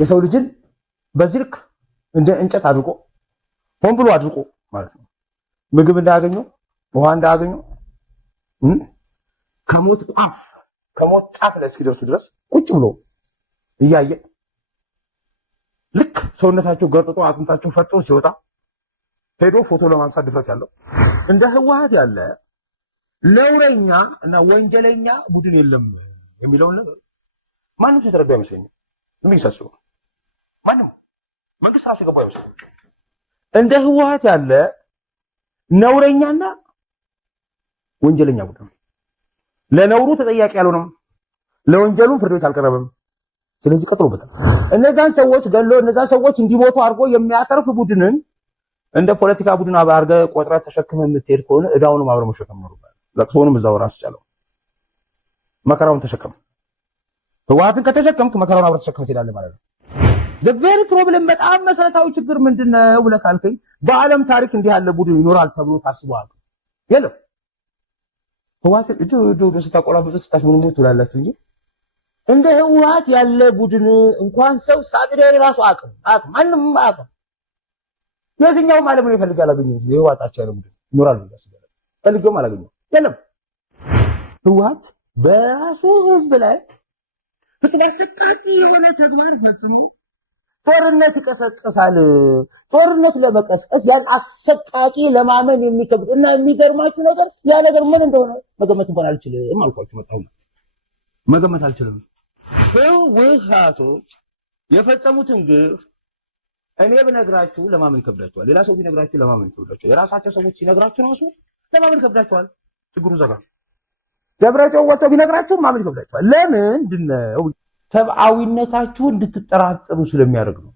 የሰው ልጅን በዚህ ልክ እንደ እንጨት አድርጎ ሆን ብሎ አድርጎ ማለት ነው ምግብ እንዳያገኘው ውሃ እንዳያገኘው ከሞት ጫፍ ላይ እስኪደርሱ ድረስ ቁጭ ብሎ እያየ ልክ ሰውነታቸው ገርጥጦ አጥንታቸው ፈጥጦ ሲወጣ ሄዶ ፎቶ ለማንሳት ድፍረት ያለው እንደ ህወሓት ያለ ነውረኛ እና ወንጀለኛ ቡድን የለም የሚለውን ነገር ማንም ሰው ተረዳ አይመስለኝም። የሚሳስበው ማንም መንግስት ራሱ የገባው አይመስለኝም። እንደ ህወሓት ያለ ነውረኛና ወንጀለኛ ቡድን ለነውሩ ተጠያቂ ያልሆነም ለወንጀሉ ፍርድ ቤት አልቀረበም። ስለዚህ ቀጥሎበታል። እነዛን ሰዎች ገሎ እነዛን ሰዎች እንዲሞቱ አድርጎ የሚያተርፍ ቡድንን እንደ ፖለቲካ ቡድን አድርገህ ቆጥረህ ተሸክመህ የምትሄድ ከሆነ እዳውንም አብረህ መሸከም ነው። ለቅሶውንም እዛው ራስ ቻለው መከራውን ተሸከም። ህወሓትን ከተሸከምክ መከራውን አብረህ ተሸክመህ ትሄዳለህ ማለት ነው። ዘ ቬሪ ፕሮብለም በጣም መሰረታዊ ችግር ምንድነው ብለህ ካልከኝ በዓለም ታሪክ እንዲህ ያለ ቡድን ይኖራል ተብሎ ታስቧል? የለም። ህወሓትን እዶ ስታቆላብጡ ስታስሙኑ ትላላችሁ እንጂ እንደ ህወሓት ያለ ቡድን እንኳን ሰው ሳጥሬ ራሱ አቅም ማንም አቅም የትኛውም ዓለም ነው ይፈልጋል አላገኘው የህወሓታቸው ያለ ቡድን ይኖራል ብዬ አስባለሁ። ፈልገውም አላገኘው የለም። ህወሓት በራሱ ህዝብ ላይ በስለሰጣቂ የሆነ ተግባር ፈጽሞ ጦርነት ይቀሰቅሳል። ጦርነት ለመቀስቀስ ያን አሰቃቂ ለማመን የሚከብድ እና የሚገርማችሁ ነገር ያ ነገር ምን እንደሆነ መገመት እንኳን አልችልም አልኳችሁ። መጣሁ መገመት አልችልም። ህወሓቶች የፈጸሙትን ግፍ እኔ ብነግራችሁ ለማመን ይከብዳችኋል። ሌላ ሰው ቢነግራችሁ ለማመን ይከብዳችኋል። የራሳቸው ሰዎች ሲነግራችሁ ራሱ ለማመን ይከብዳችኋል። ችግሩ ዘጋ ደብረጽዮን ወጥቶ ቢነግራችሁ ማመን ይከብዳችኋል። ለምንድን ነው? ሰብአዊነታችሁ እንድትጠራጠሩ ስለሚያደርግ ነው።